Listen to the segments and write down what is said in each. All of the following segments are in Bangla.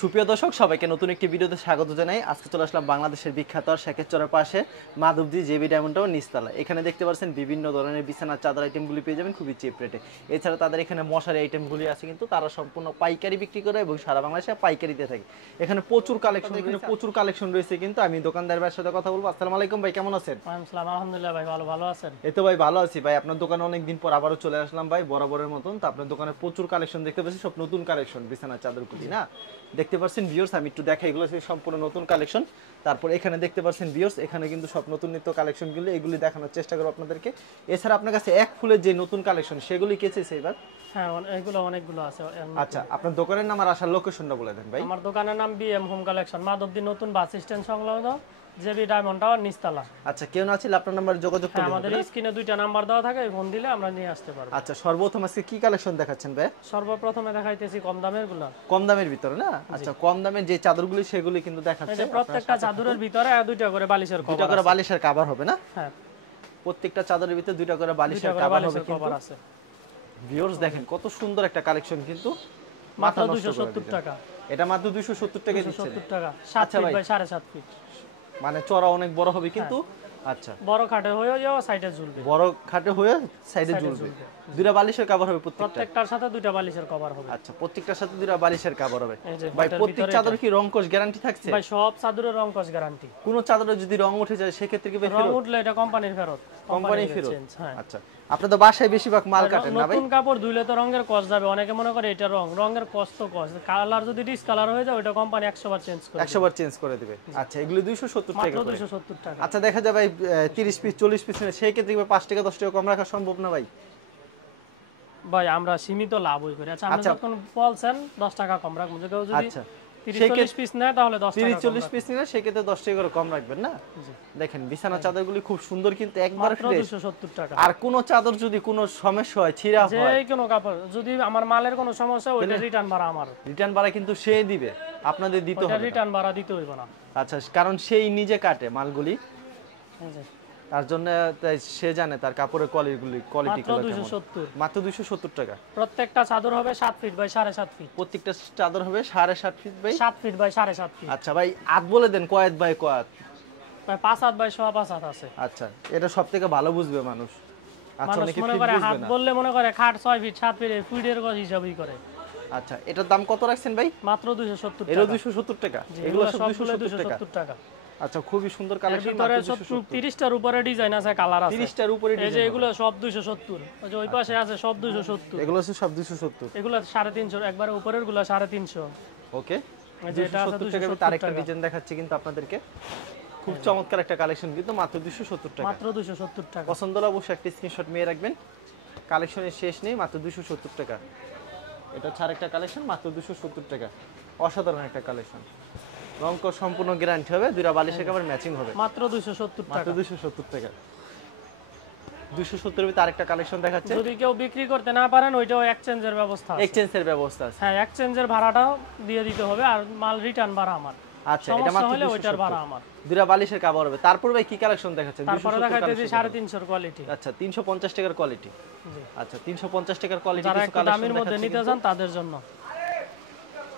সুপ্রিয় দর্শক সবাইকে নতুন একটি ভিডিওতে স্বাগত জানাই। আজকে চলে আসলাম বাংলাদেশের বিখ্যাত শেখেরচরের পাশে মাধবদী জেবি ডায়মন্ড টাওয়ার নিচতলা। এখানে দেখতে পাচ্ছেন বিভিন্ন ধরনের বিছানার চাদর আইটেমগুলি পেয়ে যাবেন খুবই চিপ রেটে। এছাড়া তাদের এখানে মশারি আইটেমগুলি আছে, কিন্তু তারা সম্পূর্ণ পাইকারি বিক্রি করে এবং সারা বাংলাদেশে পাইকারিতে থাকে। এখানে প্রচুর কালেকশন রয়েছে, কিন্তু আমি দোকানদার ভাইয়ের সাথে কথা বলবো। আসসালামু আলাইকুম ভাই, কেমন আছেন? আসসালাম, আলহামদুলিল্লাহ ভাই, ভালো আছেন? এই তো ভাই ভালো আছি ভাই। আপনার দোকানে অনেকদিন পর আবারও চলে আসলাম ভাই, বরাবরের মতন। তো আপনার দোকানে প্রচুর কালেকশন দেখতে পাচ্ছি, সব নতুন কালেকশন বিছানার চাদরগুলি না দেখতে পাচ্ছেন ভিউয়ার্স। আমি একটু দেখাই, এগুলো সম্পূর্ণ নতুন কালেকশন। তারপর এখানে দেখতে পাচ্ছেন ভিউয়ার্স, এখানে কিন্তু সব নতুন নিত্য কালেকশনগুলি, এগুলি দেখানোর চেষ্টা করব আপনাদেরকে। এছাড়া আপনার কাছে এক ফুলের যে নতুন কালেকশন সেগুলি কেচেছে এবার? হ্যাঁ, এগুলো অনেকগুলো আছে। আচ্ছা, আপনার দোকানের নাম আর আসার লোকেশনটা বলে দেন ভাই। আমার দোকানের নাম বিএম হোম কালেকশন, মাধবদী নতুন বাস স্ট্যান্ড সংলগ্ন জেবি ডায়মন্ড টাওয়ার নিচতলা। আচ্ছা, কেউ না ছিল আপনার নাম্বারে যোগাযোগ করবেন। আমাদের স্ক্রিনে দুইটা নাম্বার দেওয়া থাকে, ফোন দিলে আমরা নিয়ে আসতে পারবো। আচ্ছা, সর্বপ্রথম আজকে কি কালেকশন দেখাচ্ছেন ভাই? সর্বপ্রথমে দেখাইতেছি কম দামের গুলো। কম দামের ভিতরে না? আচ্ছা, কম দামের যে চাদরগুলি সেগুলি কিন্তু দেখাচ্ছে। প্রত্যেকটা চাদরের ভিতরে দুইটা করে বালিশের কভার, দুইটা করে বালিশের কভার হবে না? হ্যাঁ, প্রত্যেকটা চাদরের ভিতরে দুইটা করে বালিশের কভার হবে কিন্তু। আছে ভিউয়ার্স দেখেন কত সুন্দর একটা কালেকশন, কিন্তু মাত্র 270 টাকা। এটা মাত্র 270 টাকা দিচ্ছেন? 270 টাকা, 7 ফিট বাই 7.5 ফিট। মানে চড়া অনেক বড় হবে কিন্তু। আচ্ছা, বড় খাটে হয়ে যাও, সাইডে ঝুলবে। বড় খাটে হয়ে সাইডে ঝুলবে। দুইটা বালিশের কভার হবে প্রত্যেকটার সাথে দুইটা বালিশের কভার হবে। আচ্ছা, প্রত্যেকটার সাথে দুইটা বালিশের কভার হবে। এই ভাই, প্রত্যেক চাদর কি রং কোশ গ্যারান্টি থাকছে? ভাই, সব চাদরের রং কোশ গ্যারান্টি। কোন চাদরে যদি রং উঠে যায় সেক্ষেত্রে কি রং উঠলে এটা কোম্পানির ফেরত, কোম্পানির ফেরত? হ্যাঁ। আচ্ছা, আপনি তো বাসায় বেশিরভাগ মাল কাটেন না ভাই? নতুন কাপড় ধুইলে তো রঙের কস যাবে, অনেকে মনে করে এটা রঙের কস তো কস, কালার যদি ডিসকালার হয়ে যায় ওটা কোম্পানি 100 বার চেঞ্জ করে 100 বার চেঞ্জ করে দিবে। আচ্ছা, এগুলো 270 টাকা মাত্র করে? 270 টাকা। আচ্ছা, দেখা যায় ভাই 30 পিস 40 পিস নেয়, সেই ক্ষেত্রে 5 টাকা 10 টাকা কম রাখা সম্ভব না ভাই? ভাই, আমরা সীমিত লাভই করি। আচ্ছা, আপনি যখন বলছেন 10 টাকা কম রাখবো, যদি কেউ যদি 30-40 পিস নেয় তাহলে 10 টাকা, 30-40 পিস নিলে সেক্ষেত্রে 10 টাকা করে কম রাখবেন না? দেখেন বিছানা চাদরগুলি খুব সুন্দর, কিন্তু একবার ফ্রেশ। 270 টাকা। আর কোন চাদর যদি কোনো সমস্যা হয়, ছিঁড়া হয়, যে কোনো কাপড় যদি আমার মালের কোনো সমস্যা হয়, ওইটা রিটার্ন ভাড়া আমার। রিটার্ন ভাড়া কিন্তু সে দিবে, আপনাদের দিতে হবে। রিটার্ন ভাড়া দিতে হইব না। আচ্ছা, কারণ সেই নিজে কাটে মালগুলি, এই যে তার জন্য সে জানে তার কাপড়ের কোয়ালিটি মাত্র 270। মাত্র 270 টাকা। প্রত্যেকটা চাদর হবে 7 ফিট বাই 7.5 ফিট। প্রত্যেকটা চাদর হবে 7.5 feet by 7 feet by 7.5 feet. আচ্ছা ভাই, আট বলে দেন, কয়াত বাই কয়াত? ভাই, 5 হাত বাই 5 হাত আছে। আচ্ছা, এটা সবথেকে ভালো বুঝবে মানুষ। আচ্ছা, মানুষ অনেকে মনে ফিট করে বুঝবে হাত না। বললে মনে করে খাট 6 ফিট 7 ফিট ফিটের কথা হিসাবই করে। আচ্ছা, এটার দাম কত রাখছেন ভাই? মাত্র 270 টাকা। এর 270 টাকা, এগুলো সব 270 টাকা। 270 টাকা। আচ্ছা, খুবই সুন্দর কালেকশন। ভিতরে 30টার উপরে ডিজাইন আছে, কালার আছে। 30টার উপরে এই যে এগুলো সব 270, ওই যে ওই পাশে আছে সব 270। এগুলো আছে সব 270। এগুলো 350, একবারে উপরের গুলো 350। ওকে, এই যে এটা আছে 270 টাকা। আরেকটা ডিজাইন দেখাচ্ছি কিন্তু আপনাদেরকে, খুব চমৎকার একটা কালেকশন, কিন্তু মাত্র 270 টাকা। মাত্র 270 টাকা। পছন্দ হলে অবশ্যই একটা স্ক্রিনশট নিয়ে রাখবেন। কালেকশনের শেষ নেই, মাত্র 270 টাকা। এটা হচ্ছে আরেকটা কালেকশন, মাত্র 270 টাকা। অসাধারণ একটা কালেকশন, রংক সম্পূর্ণ গ্যারান্টি হবে, দুইটা বালিশের কভার ম্যাচিং হবে। মাত্র 270 টাকা। মাত্র 270 টাকা। 270 এর ভিতরে আরেকটা কালেকশন দেখাচ্ছে। যদি কেউ বিক্রি করতে না পারেন, ওইটাও এক্সচেঞ্জের ব্যবস্থা আছে। এক্সচেঞ্জের ব্যবস্থা আছে? হ্যাঁ, এক্সচেঞ্জের ভাড়াটাও দিয়ে দিতে হবে, আর মাল রিটার্ন ভাড়া আমার। আচ্ছা, এটা মাত্র 270, ওইটার ভাড়া আমার। দুইটা বালিশের কভার হবে। তারপর ভাই কি কালেকশন দেখাচ্ছেন? তারপরে দেখাইতেছি 350 এর কোয়ালিটি। আচ্ছা, 350 টাকার কোয়ালিটি। জি। আচ্ছা, 350 টাকার কোয়ালিটি যারা কিছু একটু কালেকশন দামের মধ্যে নিতে চান তাদের জন্য।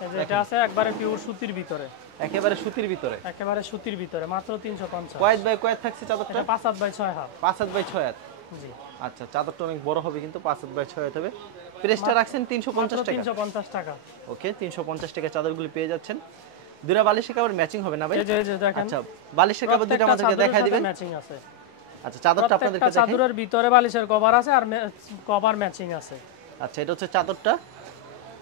এই যে এটা আছে একবারে পিওর সুতির ভিতরে, একেবারে সুতির ভিতরে, একেবারে সুতির ভিতরে, মাত্র 350। কয়েত বাই কয়েত থাকছে চাদরটা? এটা 5 হাত বাই 6 হাত। 5 হাত বাই 6 হাত। জি। আচ্ছা, চাদরটা অনেক বড় হবে, কিন্তু 5 হাত বাই 6 হাত হবে। প্রাইসটা রাখছেন 350 টাকা। 350 টাকা। ওকে, 350 টাকা চাদরগুলি পেয়ে যাচ্ছেন। দুইটা বালিশের কভার ম্যাচিং হবে না ভাই? এই যে দেখেন। আচ্ছা, বালিশের কভার দুইটা আমাদেরকে দেখাই দিবেন। ম্যাচিং আছে। আচ্ছা, চাদরটা আপনাদেরকে দেখাই। চাদরের ভিতরে বালিশের কভার আছে আর কভার ম্যাচিং আছে। আচ্ছা, এটা হচ্ছে চাদরটা।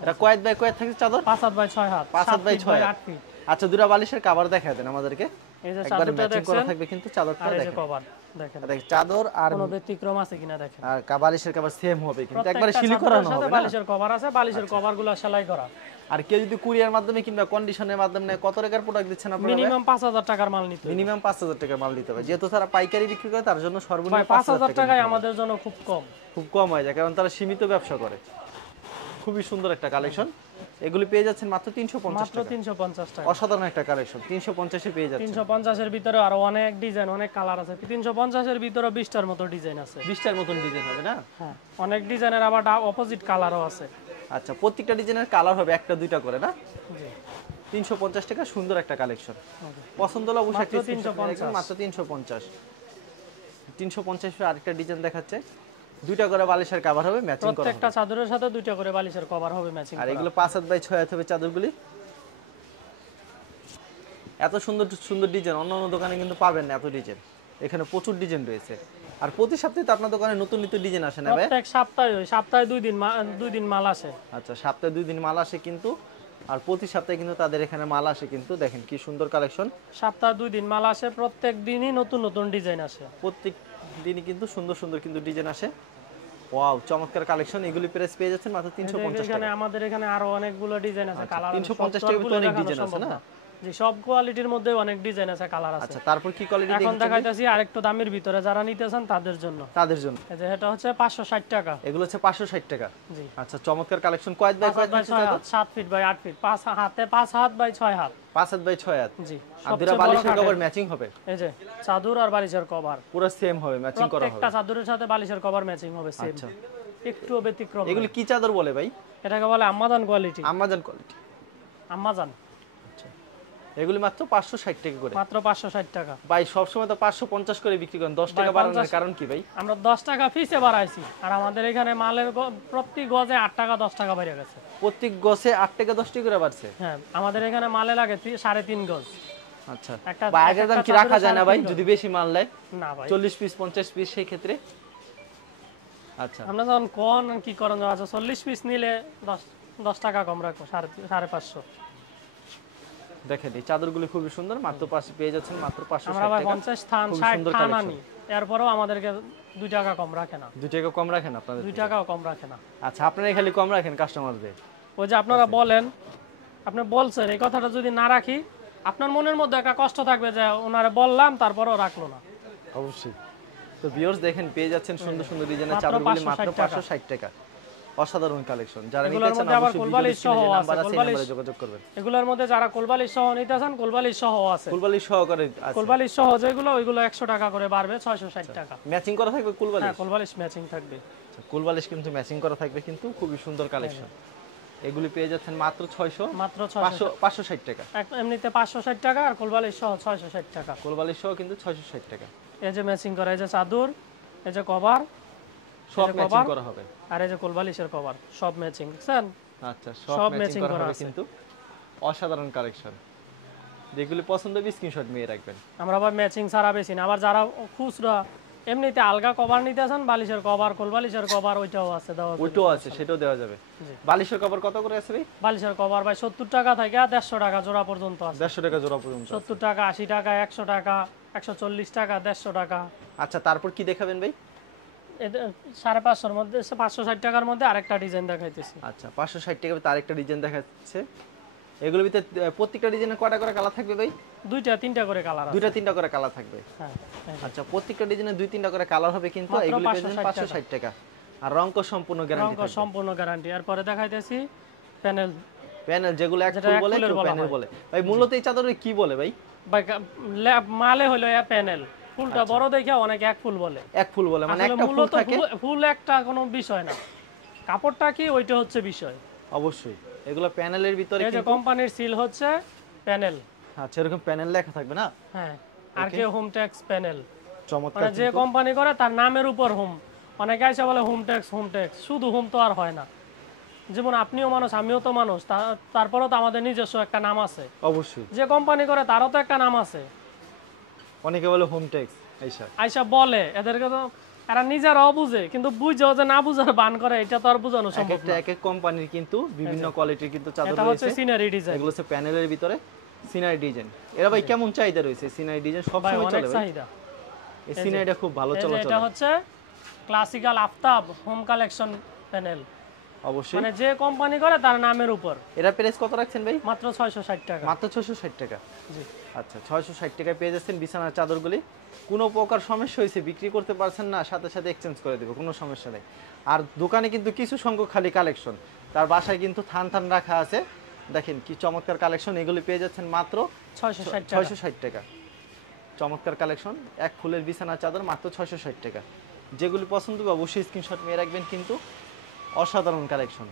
এটা কয়েত বাই কয়েত থাকছে চাদর? 5 হাত বাই 6 হাত। 5 হাত বাই 6 8 ফিট। আচ্ছা, দুইটা বালিশের কভার দেখাই দেন আমাদেরকে। এই যে একবারে চাদরটা ম্যাচিং করা দেখছেন, থাকবে, কিন্তু চাদরটা আর এই যে দেখেন। কভার দেখেন। দেখেন, চাদর আর কোনো ব্যতিক্রম আছে কিনা দেখেন। আর বালিশের কভার সেম হবে, কিন্তু একবারে প্রত্যেকটা সিলি চাদরের করানো সাথে হবে না? বালিশের কভার আছে, বালিশের কভারগুলো সেলাই করা। আর কেউ যদি কুরিয়ার মাধ্যমে কিংবা কন্ডিশনের মাধ্যমে নেয়, কত টাকার প্রোডাক্ট দিচ্ছেন আপনারা? মিনিমাম 5000 টাকার মাল নিতে হবে। মিনিমাম 5000 টাকার মাল দিতে হবে, যেহেতু তারা পাইকারি বিক্রি করে, তার জন্য সর্বনিম্ন ভাই, 5000 টাকায় আমাদের জন্য খুব কম। খুব কম হয়ে যায়, কারণ তারা সীমিত ব্যবসা করে। খুবই সুন্দর একটা কালেকশন, এগুলি পেয়ে যাচ্ছেন মাত্র 350 মাত্র টাকা। 350 টাকা। অসাধারণ একটা কালেকশন, 350 এ পেয়ে যাচ্ছেন। 350 এর ভিতরে আরো অনেক ডিজাইন, অনেক কালার আছে। 350 এর ভিতরে 20টার মতো ডিজাইন আছে। 20টার মতন ডিজাইন হবে না? হ্যাঁ, অনেক ডিজাইনের আবার অপোজিট কালারও আছে। আচ্ছা, প্রত্যেকটা ডিজাইনের কালার হবে একটা দুইটা করে না? জি। 350 টাকা, সুন্দর একটা কালেকশন। পছন্দ হলে অবশ্যই মাত্র 350। 350 এর আরেকটা ডিজাইন দেখাচ্ছে, দুইটা করে বালিশের কভার হবে, ম্যাচিং করা হবে। প্রত্যেকটা চাদরের সাথে দুইটা করে বালিশের কভার হবে ম্যাচিং আর করা। এগুলো 5 হাত বাই 6 হাত হবে চাদরগুলি। এত সুন্দর সুন্দর ডিজাইন অন্য দোকানে কিন্তু পাবেন না, এত ডিজাইন এখানে প্রচুর ডিজাইন রয়েছে। আর প্রতি সপ্তাহে তো আপনার দোকানে নতুন নতুন ডিজাইন আসে না ভাই? প্রত্যেক সপ্তাহে 2 দিন মাল আসে। আচ্ছা, সপ্তাহে 2 দিন মাল আসে কিন্তু, আর প্রতি সপ্তাহে কিন্তু তাদের এখানে মাল আসে কিন্তু। দেখেন কি সুন্দর কালেকশন, সপ্তাহে 2 দিন মাল আসে, প্রত্যেক দিনই নতুন নতুন ডিজাইন আসে। প্রত্যেক দিনই কিন্তু সুন্দর সুন্দর কিন্তু ডিজাইন আসে। ওয়াও, চমৎকার কালেকশন। এগুলি প্রাইস পেয়ে যাচ্ছেন মাত্র 350 এখানে টাকা। আমাদের এখানে আরো অনেকগুলো ডিজাইন আছে, কালার 350 টাকা তো অনেক ডিজাইন আছে না? জি, সব কোয়ালিটির মধ্যে অনেক ডিজাইন আছে, কালার আছে। আচ্ছা, তারপর কি কোয়ালিটি এখন দেখাইতাছি আরেকটু দামের ভিতরে যারা নিতেছেন তাদের জন্য। এই যে এটা হচ্ছে 560 টাকা। এগুলো হচ্ছে 560 টাকা। জি। আচ্ছা, চমৎকার কালেকশন। কয় বাই কয় বাই 7 ফিট বাই 8 ফিট, 5 হাত বাই 6 হাত। 5 হাত বাই 6 হাত। জি। আর দুটো বালিশের কভার ম্যাচিং হবে। এই যে চাদর আর বালিশের কভার পুরো সেম হবে, ম্যাচিং করা হবে। প্রত্যেকটা চাদরের সাথে বালিশের কভার ম্যাচিং হবে সেম। আচ্ছা, একটু ব্যতিক্রম। এগুলো কি চাদর বলে ভাই? এটাকে বলে আম্মাজান কোয়ালিটি। Amazon quality. আম্মাজান। আচ্ছা, এগুলি মাত্র 560 টাকা করে। মাত্র 560 টাকা। ভাই সবসময় তো 550 করে বিক্রি করেন, 10 টাকা বাড়ানোর কারণ কি ভাই? আমরা 10 টাকা পিসে বাড়াইছি, আর আমাদের এখানে মালের প্রতি গজে 8 টাকা 10 টাকা বেড়ে গেছে। প্রত্যেক গছে 8 টাকা 10 টাকা করে বাড়ছে। হ্যাঁ, আমাদের এখানে মালে লাগে 3.5 গজ। আচ্ছা, একটা আগের দাম কি রাখা যায় না ভাই যদি বেশি মাল নেয়? না ভাই, 40 পিস 50 পিস সেই ক্ষেত্রে? আচ্ছা, আমরা যখন কোন কি করেন, আচ্ছা 40 পিস নিলে 10 টাকা কম রাখবো, 550। দেখেন এই চাদরগুলো খুবই সুন্দর, মাত্র পাশে পেয়ে যাচ্ছেন মাত্র 560 আমরা ভাই টাকা। 50 থান 60 থান আনি, এরপরেও আমাদেরকে 2 টাকা কম রাখে না। 2 টাকা কম রাখেন আপনাদের? 2 টাকাও কম রাখে না। আচ্ছা, আপনারা খালি কম রাখেন কাস্টমারদের? ওই যে আপনারা বলেন, আপনি বলছেন, এই কথাটা যদি না রাখি আপনার মনের মধ্যে একটা কষ্ট থাকবে যে ওনারে বললাম তারপরেও রাখলো না। অবশ্যই। তো ভিউয়ার্স দেখেন পেয়ে যাচ্ছেন সুন্দর সুন্দর ডিজাইনের চাদরগুলি মাত্র 560 টাকা। অসাধারণ কালেকশন। যারা নিতে চান অবশ্যই কোলবালিশ সহ নাম্বার আছে, নাম্বারে যোগাযোগ করবেন। এগুলোর মধ্যে যারা কোলবালিশ সহ নিতে চান, কোলবালিশ সহ আছে। কোলবালিশ সহকারে আছে। কোলবালিশ সহ যেগুলো ওইগুলো 100 টাকা করে বাড়বে, 660 টাকা। ম্যাচিং করা থাকবে কোলবালিশ? হ্যাঁ, কোলবালিশ ম্যাচিং থাকবে। আচ্ছা, কোলবালিশ কিন্তু ম্যাচিং করা থাকবে কিন্তু, খুবই সুন্দর কালেকশন। এগুলি পেয়ে যাচ্ছেন মাত্র 600, মাত্র 560 টাকা। এমনিতে 560 টাকা, আর কোলবালিশ সহ 660 টাকা। কোলবালিশ সহ কিন্তু 660 টাকা। এই যে ম্যাচিং করা, এই যে চাদর, এই যে কভার, সব ম্যাচিং করা হবে। আর এই যে কোলবালিশের কভার, সব ম্যাচিং, দেখছেন? আচ্ছা, সব ম্যাচিং করা হবে কিন্তু। অসাধারণ কালেকশন। যেগুলি পছন্দ হবে স্ক্রিনশট নিয়ে রাখবেন। আমরা আবার ম্যাচিং ছাড়া বেশি না। আবার যারা খুচরা এমনিতে আলগা কভার নিতে চান, বালিশের কভার, কোলবালিশের কভার ওইটাও আছে, দেওয়া যাবে। ওইটাও আছে, সেটাও দেওয়া যাবে। বালিশের কভার কত করে আছে ভাই? বালিশের কভার ভাই 70 টাকা থেকে 150 টাকা জোড়া পর্যন্ত আছে। 150 টাকা জোড়া পর্যন্ত। 70 টাকা, 80 টাকা, 100 টাকা, 140 টাকা, 150 টাকা। আচ্ছা, তারপর কি দেখাবেন ভাই? 550 মধ্যে, 560 টাকার মধ্যে আরেকটা ডিজাইন দেখাইতেছি। আচ্ছা, 560 টাকা তার একটা ডিজাইন দেখাচ্ছে। এগুলোর ভিতরে প্রত্যেকটা ডিজাইনের কয়টা করে কালার থাকবে ভাই? 2টা 3টা করে কালার আছে। 2টা 3টা করে কালার থাকবে। হ্যাঁ। আচ্ছা, প্রত্যেকটা ডিজাইনে 2-3টা করে কালার হবে কিন্তু। এগুলো পেয়ে যাবেন 560 টাকা। আর রংকো সম্পূর্ণ গ্যারান্টি থাকবে। সম্পূর্ণ গ্যারান্টি। এরপরে দেখাইতেছি প্যানেল। প্যানেল যেগুলো এক ফুল বলে, কেউ প্যানেল বলে। ভাই মূলত এই চাদরে কি বলে ভাই? ভাই মালে হলো প্যানেল। ফুলটা বড় দেখে অনেক এক ফুল বলে। এক ফুল বলে মানে একটা ফুল থাকে। ফুল একটা কোনো বিষয় না, কাপড়টা কি ওইটা হচ্ছে বিষয়। অবশ্যই এগুলো প্যানেলের ভিতরে এই যে কোম্পানির সিল হচ্ছে প্যানেল। আচ্ছা, এরকম প্যানেল লেখা থাকবে না? হ্যাঁ, আর কে হোম ট্যাক্স প্যানেল। চমৎকার। মানে যে কোম্পানি করে তার নামের উপর হোম। অনেকে এসে বলে হোম ট্যাক্স, হোম ট্যাক্স। শুধু হোম তো আর হয় না, যেমন আপনিও মানুষ, আমিও তো মানুষ, তারপরেও তো আমাদের নিজস্ব একটা নাম আছে। অবশ্যই যে কোম্পানি করে তারও তো একটা নাম আছে। অনেকে বলে হোম ট্যাক্স আইসা বলে, এদেরকে তো এরা নিজেরাও বুঝে, কিন্তু বুঝেও যে না বুঝার বান করে, এটা তো আর বোঝানো সম্ভব না। এক এক কোম্পানির কিন্তু বিভিন্ন কোয়ালিটির কিন্তু চাদর রয়েছে। এটা হচ্ছে সিনারি ডিজাইন। এগুলো হচ্ছে প্যানেলের ভিতরে সিনারি ডিজাইন। এরা ভাই কেমন চাহিদা রয়েছে? সিনারি ডিজাইন সব সময় চলে ভাই? চাহিদা। এই সিনারিটা খুব ভালো চলে। এটা হচ্ছে classical Aftab home collection panel. অবশ্যই মানে যে কোম্পানি করে তার নামের উপর। এটা প্রাইস কত রাখছেন ভাই? মাত্র 660 টাকা। মাত্র 660 টাকা। জি। আচ্ছা, 660 টাকায় পেয়ে যাচ্ছেন বিছানার চাদরগুলি। কোনো প্রকার সমস্যা হয়েছে বিক্রি করতে পারছেন না, সাথে সাথে এক্সচেঞ্জ করে দেবো, কোনো সমস্যা নেই। আর দোকানে কিন্তু কিছু সংখ্যক খালি কালেকশন, তার বাসায় কিন্তু থান থান রাখা আছে। দেখেন কি চমৎকার কালেকশন। এগুলি পেয়ে যাচ্ছেন মাত্র 660 টাকা। চমৎকার কালেকশন। এক ফুলের বিছানার চাদর মাত্র 660 টাকা। যেগুলি পছন্দ হবে অবশ্যই স্ক্রিনশট নিয়ে রাখবেন কিন্তু। অসাধারণ কালেকশন।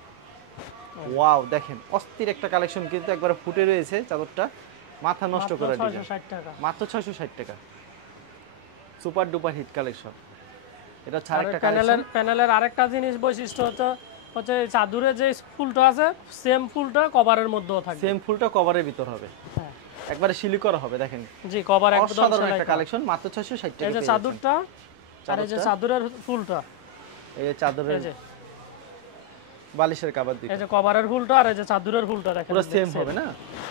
ওয়াও দেখেন অস্থির একটা কালেকশন কিন্তু একবার ফুটে রয়েছে চাদরটা, মাথা নষ্ট মাত্র করা ডিজাইন। 660 টাকা। মাত্র 660 টাকা, সুপার ডুপার হিট কালেকশন। এটা ছাড়া আর একটা কালেকশন। প্যানেলের আরেকটা জিনিস বৈশিষ্ট্য হচ্ছে এই চাদরে যে ফুলটা আছে সেম ফুলটা কভারের মধ্যেও থাকবে। সেম ফুলটা কভারের ভিতর হবে, হ্যাঁ একবারে সিলি করা হবে দেখেন। জি, কভার একদম অসাধারণ সেলাই একটা করা। কালেকশন, মাত্র 660 টাকা এই যে পেয়ে যাচ্ছেন। চাদরটা আর এই যে চাদরের ফুলটা, এই যে চাদরের এই যে বালিশের কভার দিতে এই যে কভারের ফুলটা আর এই যে চাদরের ফুলটা দেখেন পুরো সেম হবে না?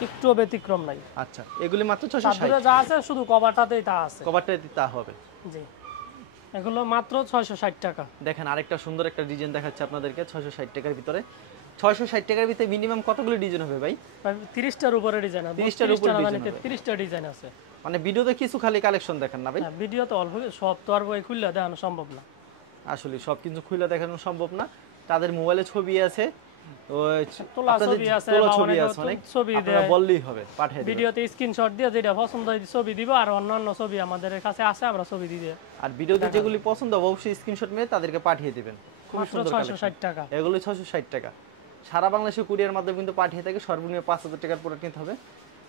একটু ব্যতিক্রম নাই। আচ্ছা, এগুলি মাত্র 660, চাদরে যা আছে শুধু কভারটাতেই তা আছে। কভারটা তা হবে। জি, এগুলো মাত্র 660 টাকা। দেখেন আরেকটা সুন্দর একটা ডিজাইন দেখাচ্ছে আপনাদেরকে 660 টাকার ভিতরে। 660 টাকার ভিতরে মিনিমাম কতগুলো ডিজাইন হবে ভাই? 30টার উপরে ডিজাইন আছে, 30টার উপরে ডিজাইন হবে। 30টা ডিজাইন আছে। মানে ভিডিওতে কিছু খালি কালেকশন দেখেন না ভাই? হ্যাঁ, ভিডিওতে অল্প সব তো আর বই খুললে দেখানো সম্ভব না। আসলে সব কিছু খুলে দেখানো সম্ভব না, তাদের মোবাইলে ছবি আছে, ওই তোলা আপনাদের ছবি আছে, তোলা বা ছবি অনেকে আছে অনেক, ছবি আপনারা দেয়। বললেই হবে, পাঠিয়ে দিবেন। ভিডিওতে স্ক্রিনশট দিয়ে যেটা পছন্দ হয় ছবি দিব, আর অন্যান্য ছবি আমাদের কাছে আছে, আমরা ছবি দিয়ে দিই। আর ভিডিওতে যেগুলি পছন্দ হবে অবশ্যই স্ক্রিনশট মেরে তাদেরকে পাঠিয়ে দিবেন। খুব মাত্র সুন্দর 660 টাকা। এগুলো 660 টাকা। সারা বাংলাদেশে কুরিয়ার মাধ্যমে কিন্তু পাঠিয়ে থাকে, সর্বনিম্ন 5000 টাকার প্রোডাক্ট নিতে হবে।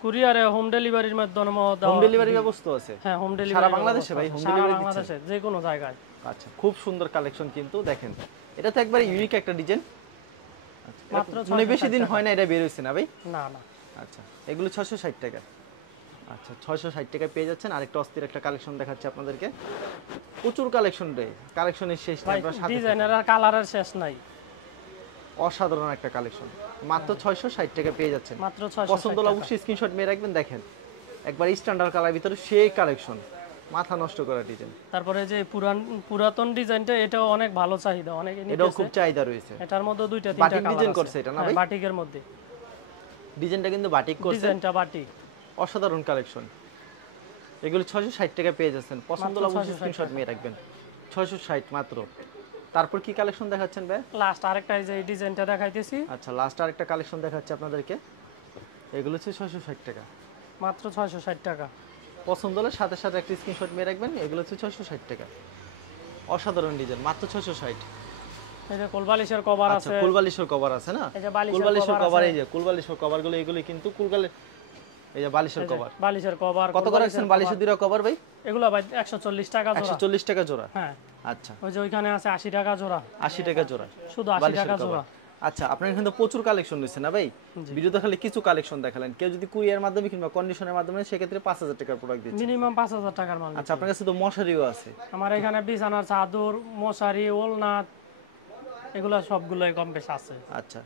কুরিয়ারে হোম ডেলিভারির মাধ্যমে হোম ডেলিভারি ব্যবস্থা আছে? হ্যাঁ, হোম ডেলিভারি সারা বাংলাদেশে ভাই হোম ডেলিভারি দিচ্ছে? বাংলাদেশে যে কোনো জায়গায়। আচ্ছা, খুব সুন্দর কালেকশন কিন্তু দেখেন, এটা তো একবারে ইউনিক একটা ডিজাইন। মাত্র মানে 660 বেশি দিন হয় না এটা বের হইছে না ভাই? না না, আচ্ছা, এগুলো 660 টাকা। আচ্ছা, 660 টাকায় পেয়ে যাচ্ছেন। আরেকটা অস্থির একটা কালেকশন দেখাচ্ছি আপনাদেরকে, প্রচুর কালেকশন রে, কালেকশনের শেষ নেই, ভাই আপনারা সাথে ডিজাইনের আর কালারের শেষ নাই। থাকুন। অসাধারণ একটা কালেকশন, মাত্র 660 টাকা পেয়ে যাচ্ছেন। মাত্র 660 পছন্দ হলে অবশ্যই স্ক্রিনশট মেরে রাখবেন। দেখেন একবার স্ট্যান্ডার্ড কালার ভিতরে সেই কালেকশন, মাথা নষ্ট করা ডিজাইন। তারপরে যে পুরাতন ডিজাইনটা, এটাও অনেক ভালো চাহিদা, অনেকে এটাও নিতেছে। খুব চাহিদা রয়েছে। এটার মধ্যে দুইটা বাটিক তিনটা কালার ডিজাইন আছে। করছে এটা না হ্যাঁ, ভাই? বাটিকের মধ্যে ডিজাইনটা কিন্তু বাটিক করছে, ডিজাইনটা বাটিক। অসাধারণ কালেকশন। এগুলো 660 টাকা পেয়ে যাচ্ছেন, পছন্দ হলে মাত্র অবশ্যই 660 স্ক্রিনশট মেরে রাখবেন। 660 মাত্র। তারপর কি কালেকশন দেখাচ্ছেন ভাই? লাস্ট আরেকটা এই যে এই ডিজাইনটা দেখাইতেছি, আচ্ছা, লাস্ট আরেকটা কালেকশন দেখাচ্ছি আপনাদেরকে, এগুলো হচ্ছে 660 টাকা। মাত্র 660 টাকা। পছন্দ হলে সাথে সাথে একটা স্ক্রিনশট মেরে রাখবেন। এগুলো হচ্ছে 660 টাকা, অসাধারণ ডিজাইন, মাত্র 660। এই যে কোলবালিশের কভার আচ্ছা, আছে, কুলবালিশের কভার আছে না? এই যে বালিশের কুলবালিশের cover কভার, আছে। এই যে কুলবালিশের কভারগুলো, এগুলো কিন্তু এই যে বালিশের এই যে কভার। বালিশের কভার। কত করে রাখছেন বালিশের দুটো কভার ভাই? এগুলো ভাই 140 টাকা জোড়া। 140 টাকা জোড়া। হ্যাঁ, আচ্ছা, ওই যে ওইখানে আছে 80 টাকা জোড়া, 80 টাকা জোড়া শুধু 80 বালিশের টাকা কভার। জোড়া। আচ্ছা, আপনার এখানে তো প্রচুর কালেকশন রয়েছে না ভাই? ভিডিওতে খালি কিছু কালেকশন দেখালেন, কেউ যদি কুরিয়ার মাধ্যমে কিংবা কন্ডিশনের মাধ্যমে সেক্ষেত্রে 5000 টাকার প্রোডাক্ট দিচ্ছে। মিনিমাম 5000 টাকার মাল। আচ্ছা, আপনার কাছে তো মশারিও আছে? আমার এখানে বিছানার চাদর, মশারি, ওলনা, এগুলো সবগুলোই কম বেশ আছে। আচ্ছা,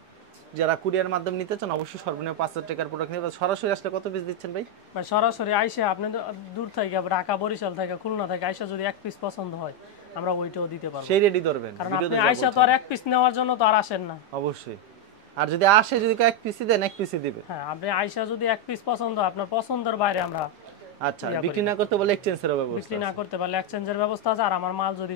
যারা কুরিয়ার মাধ্যমে নিতে চান অবশ্যই সর্বনিম্ন 5000 টাকার প্রোডাক্ট নেবে। সরাসরি আসলে কত পিস দিচ্ছেন ভাই? ভাই সরাসরি আইসে আপনি তো দূর থেকে ঢাকা, বরিশাল থেকে, খুলনা থেকে আইসা যদি এক পিস পছন্দ হয় আমরা ওইটাও দিতে পারবো। সেই রেডি ধরবেন কারণ ভিডিওতে আপনি যা আইসা তো বলছেন। আর এক পিস নেওয়ার জন্য তো আর আসেন না। অবশ্যই, আর যদি আসে, যদি এক পিসই দেন এক পিসই দিবে। হ্যাঁ, আপনি আইসা যদি এক পিস পছন্দ, আপনার পছন্দের বাইরে আমরা আচ্ছা, বিক্রি না করতে বলে এক্সচেঞ্জের ব্যবস্থা বিক্রি না করতে পারলে এক্সচেঞ্জের ব্যবস্থা আছে, আর আমার মাল যদি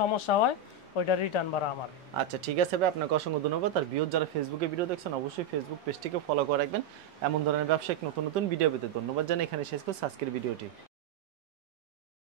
সমস্যা হয় ওইটা রিটার্ন ভাড়া আমার। আচ্ছা, ঠিক আছে ভাই, আপনাকে অসংখ্য ধন্যবাদ। আর ভিউয়ার যারা ফেসবুকে ভিডিও দেখছেন অবশ্যই ফেসবুক পেজটিকে ফলো করে রাখবেন। এমন ধরনের ব্যবসায়িক নতুন নতুন ভিডিও পেতে ধন্যবাদ জানাই। এখানে শেষ করছি আজকের ভিডিওটি।